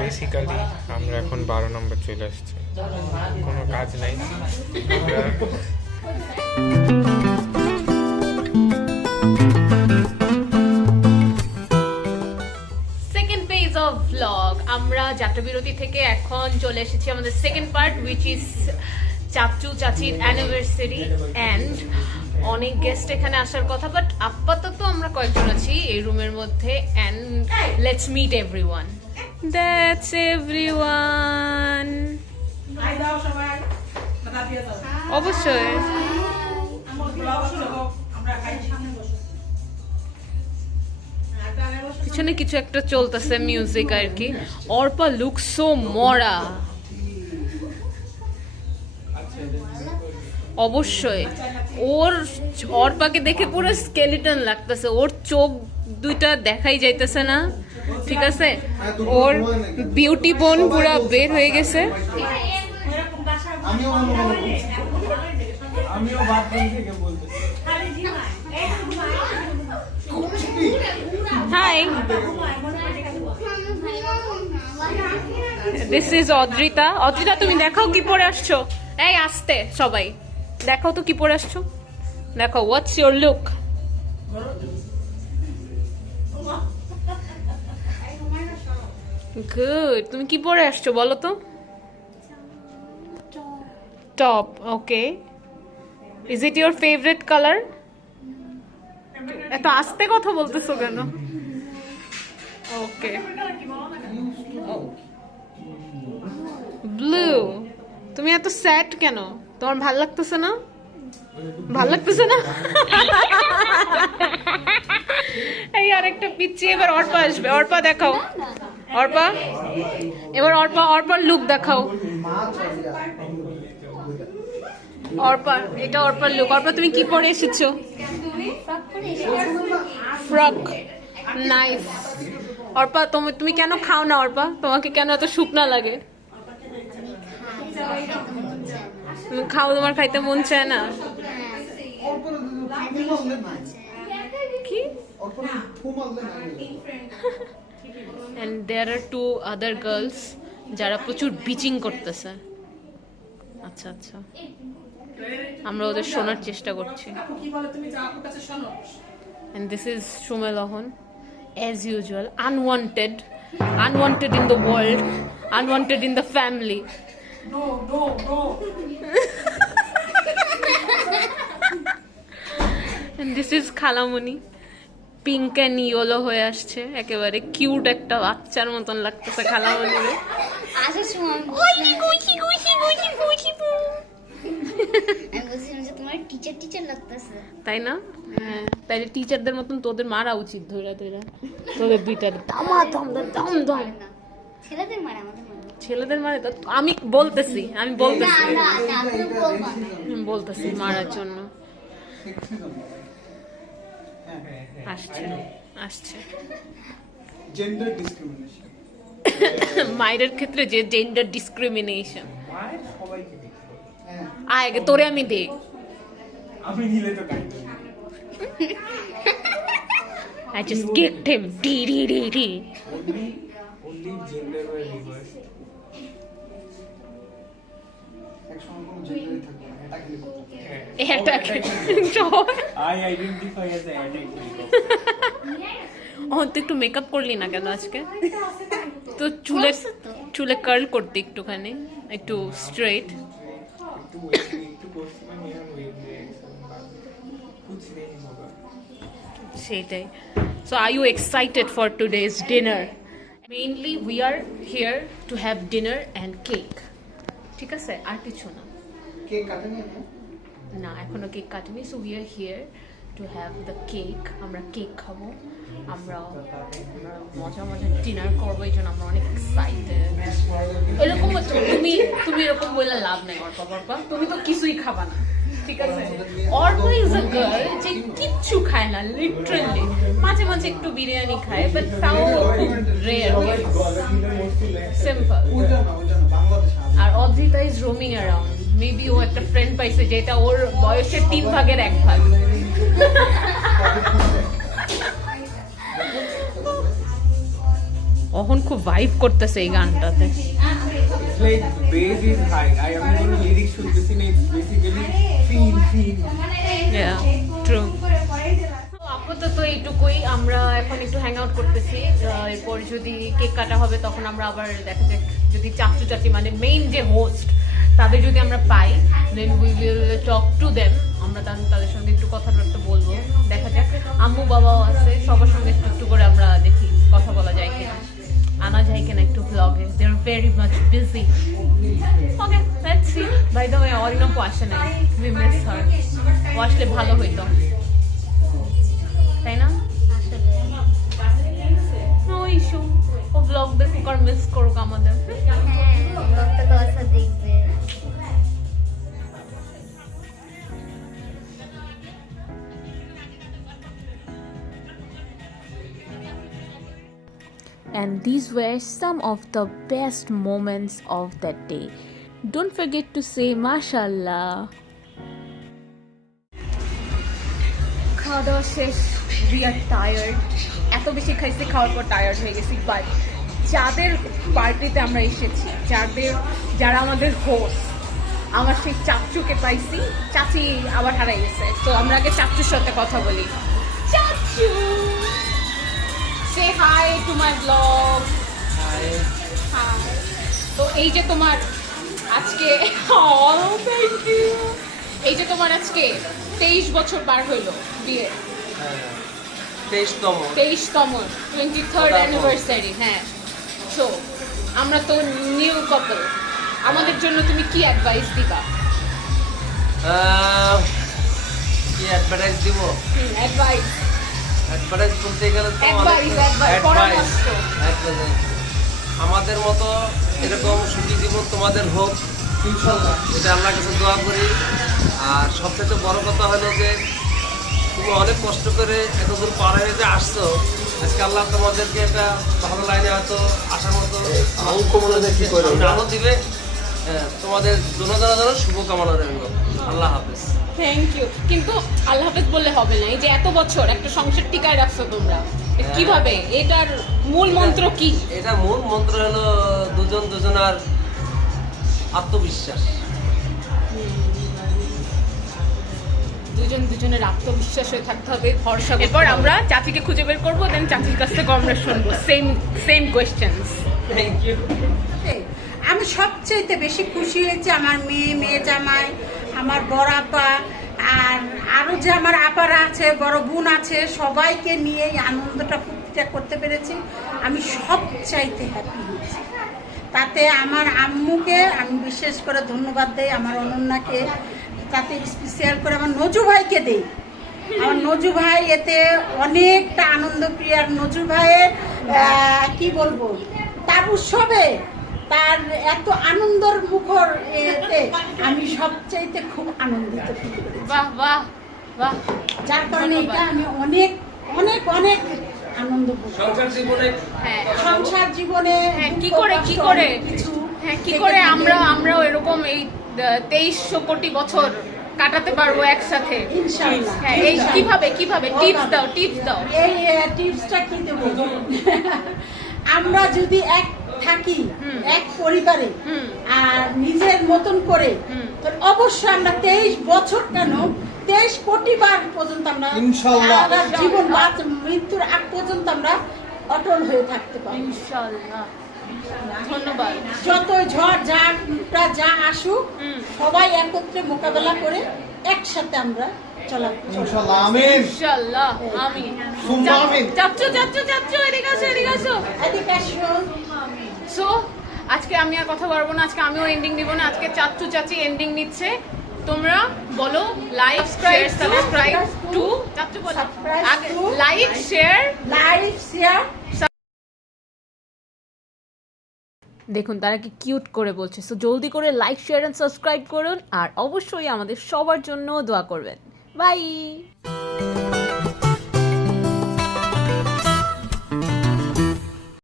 Basically আমরা এখন 12 নম্বর চলে আসছি, কোনো কাজ নাই। সেকেন্ড ফেজ অফ ভ্লগ, আমরা যাত্রা বিরতি থেকে এখন চলে এসেছি আমাদের সেকেন্ড পার্ট, উইচ ইজ চাচু চাচির অ্যানিভার্সারি। অ্যান্ড অনেক গেস্ট এখানে আসার কথা, বাট আপাতত আমরা কয়েকজন আছি এই রুমের মধ্যে। And let's meet everyone. That's everyone. অবশ্যই পিছনে কিছু একটা চলতেছে মিউজিক আর কি। অর্পা লুক সো মরা। অবশ্যই অর্পাকে দেখে পুরো স্কেলিটন লাগতেছে, ওর চোখ দুইটা দেখাই যাইতেছে না, ঠিক আছে? ওর বিউটি বোন পুরো বের হয়ে গেছে। Hi, this is Adrita. Adrita, তুমি দেখাও কি পরে আসছো। এই আসতে সবাই দেখাও তো কি পরে আসছো, দেখো হোয়াটস ইউর লুক। গুড, তুমি কি পরে আসছো বলো তো? Top, okay. Is it your favourite colour? এত আস্তে কথা বলতেছো কেন? ওকে, ব্লু। তুমি এত স্যাড কেন? তোমার ভাল লাগতেছে না? ভাল লাগতেছে না? এই আরেকটা পিচ্ছি। এবার অর্পা আসবে। অর্পা দেখাও, অর্পা এবার অর্পার লুক দেখাও। অর্পা, এটা অর্পার লুক। অর্পা, তুমি কি পরে এসেছো? Frock, nice. অর্পা, তুমি কেন খাও না? অর্পা, তোমাকে কেন এত শুকনা লাগে? তুমি খাও, তোমার খাইতে মন চায় না? কি? And there are two other girls যারা প্রচুর বিচিং করতেছে। আচ্ছা আচ্ছা, আমরা ওদের শোনার চেষ্টা করছি। And this is Shumelohan, as usual, unwanted in the world, unwanted in the family. No. And this is Khalamuni, pink and yellow হয়ে আসছে, একেবারে কিউট একটা বাচ্চার মতন লাগতেছে খালামণি। তাই না? হ্যাঁ, তাইলে টিচারদের মতন তোদের মারা উচিত, ধৈরা ধৈরা তোদের দুইটার ছেলেদের মারে তো আমি বলতেছি মারার জন্য। আসছে জেন্ডার ডিসক্রিমিনেশন, মায়ের ক্ষেত্রে যে জেন্ডার ডিসক্রিমিনেশন। আগে তোরে আমি দেখ, আমি নিলে তো কাই I just kicked him. only gender were reversed. একসময় কোনো জেন্ডারই থাকবে না, এটা খালি কথা। এটাকে I identify as a addict. তুই একটু মেকআপ করলি না কেন আজকে? তো চুলে কার্ল করতে একটুখানি, একটু স্ট্রেট। সেটাই। So are you excited for today's dinner? Mainly we are here to have dinner and cake. ঠিক আছে, আর কিছু না। কেক কাটেনি না, এখনো কেক কাটিনি। So we are here to have the cake. আমরা কেক খাবো, আমরা মজা ডিনার করবো, এই জন্য আমরা অনেক এক্সাইটেড। এরকম তুমি এরকম বললে লাভ নেই অর্পা, তুমি তো কিছুই খাবা না, ঠিক আছে? অর্পা ইজ আ গার্ল যে কিচ্ছু খায় না, লিটারালি। মাঝে মাঝে একটু বিরিয়ানি খায়, বাট তাও খুব রেয়ার, সিম্পল। আর Adrita is roaming around. Maybe ও একটা ফ্রেন্ড পাইছে যেটা ওর বয়সের 3 ভাগের 1 ভাগ। অহন খুব ভাইব করতেছে এই গানটাতে। It's like the bass is high. I am going to lyrics should be seen. It's basically feel. Yeah, true. আপাতত এইটুকুই, আমরা এখন একটু হ্যাং আউট করতেছি। এরপর যদি কেক কাটা হবে তখন আমরা আবার দেখা যাক, যদি চাচু চাচি মানে মেইন যে হোস্ট তাদের যদি আমরা পাই, then we will talk to them. আমরা তাদের সঙ্গে একটু কথাবার্তা বলবো, দেখা যাক। আম্মু বাবাও আছে, সবার সঙ্গে একটু একটু করে আমরা দেখি কথা বলা যায় কিনা, আনা যায় কিনা একটু ব্লগে। They are very much busy. Okay, let's see. By the way, অরিনপু আসে নাই, উই মিস হার। ও আসলে ভালো হইতো, তাই না? নো ইস্যু, ও ব্লগ দেখুক আর মিস করুক আমাদের। And these were some of the best moments of that day. Don't forget to say mashallah. খাওয়া দাওয়া শেষ, we are tired. এত বেশি খাইছি, খাওয়ার পর টায়ার্ড হয়ে গেছি। বাট যাদের পার্টিতে আমরা এসেছি, যারা আমাদের হোস্ট, আমার সেই চাচুকে পাইছি। চাচি আবার হারাই গেছে, তো আমরা আগে চাচুর সাথে কথা বলি। চাচু, say hi to my vlog. Hi. তো এই যে তোমার আজকে, থ্যাংক ইউ। এই যে তোমার আজকে 23 বছর পার হইলো বিয়ে, 23তম 23rd অ্যানিভার্সারি। হ্যাঁ, সো আমরা তো নিউ কাপল, আমাদের জন্য তুমি কি অ্যাডভাইস দিবা? কি অ্যাডভার্টাইজ দিব? অ্যাডভাইস বলতে গেলে তো পরামর্শ। আমাদের মতো এরকম সুখী জীবন তোমাদের হোক, এটা আল্লাহর কাছে দোয়া করি। আর সবথেকে বড় কথা হলো যে তুমি অনেক কষ্ট করে এতদূর পার হয়ে যে আসছো, আজকে আল্লাহ তোমাদেরকে একটা ভালো লাইনে হয়তো আসার মতো আলো দিবে। তোমাদের দুজনের শুভকামনা রইল। আল্লাহ হাফেজ। Thank you. কিন্তু আল্লাহ হাফেজ বললে হবে না, এই যে এত বছর একটা সংসার টিকায় রাখছো তোমরা, কিভাবে? এটার মূল মন্ত্র কি? এটা মূল মন্ত্র হলো দুজনার আত্মবিশ্বাস। দুজনের আত্মবিশ্বাস হয়ে থাকতে হবে, ভরসা। এরপর আমরা চাচিকে খুঁজে বের করবো, দেন চাচির কাছ থেকে আমরা শুনবো সেম কোয়েশ্চেন্স। Thank you. আমি সবচেয়ে বেশি খুশি হয়েছি আমার মেয়ে জামাই, আমার বড় আপা, আর আরও যে আমার আপারা আছে, বড় বোন আছে, সবাইকে নিয়ে এই আনন্দটা ফুর্তিটা করতে পেরেছি। আমি সবচাইতে হ্যাপি হয়েছি। তাতে আমার আম্মুকে আমি বিশেষ করে ধন্যবাদ দেই, আমার অনন্যাকে, তাতে স্পেশাল করে আমার নজু ভাইকে দেই। আমার নজু ভাই এতে অনেকটা আনন্দ প্রিয়। আর নজু ভাইয়ের কি বলবো, তার উৎসবে তার এত আনন্দর মুখর এতে আমি সবচাইতে খুব আনন্দিত ফিল করি। বাহ বাহ বাহ। যার কারণে এটা আমি অনেক অনেক অনেক আনন্দ করি সংসার জীবনে। হ্যাঁ, সংসার জীবনে। হ্যাঁ, কি করে আমরাও এরকম এই 2300 কোটি বছর কাটাতে পারবো একসাথে, ইনশাআল্লাহ। হ্যাঁ, এই কিভাবে টিপস দাও। এই টিপসটা কি দেব? আমরা যদি এক থাকি, এক পরিবারে, আর নিজের মতন করে, তো অবশ্যই আমরা 23 বছর কেন 23 কোটি বার পর্যন্ত আমরা ইনশাআল্লাহ জীবন মৃত্যুর আগ পর্যন্ত আমরা অটল হয়ে থাকতে পারবো ইনশাআল্লাহ। ধন্যবাদ। যত ঝড় যা আসুক, সবাই একত্রে মোকাবেলা করে একসাথে আমরা ইনশাআল্লাহ। আমিন ইনশাআল্লাহ, আমিন। সুম্মা আমিন। চাচ্চু এদিকে আসো। এদিকে আসো। সো আজকে আমি আর কথা বলবো না, আজকে আমিও এন্ডিং দিব না, আজকে চাচ্চু চাচি এন্ডিং নিচ্ছে। তোমরা বলো লাইক শেয়ার সাবস্ক্রাইব টু চাচ্চু বলো লাইক শেয়ার। দেখুন তারা কি কিউট করে বলছে। সো জলদি করে লাইক শেয়ার এন্ড সাবস্ক্রাইব করুন, আর অবশ্যই আমাদের সবার জন্য দোয়া করবেন। বাই।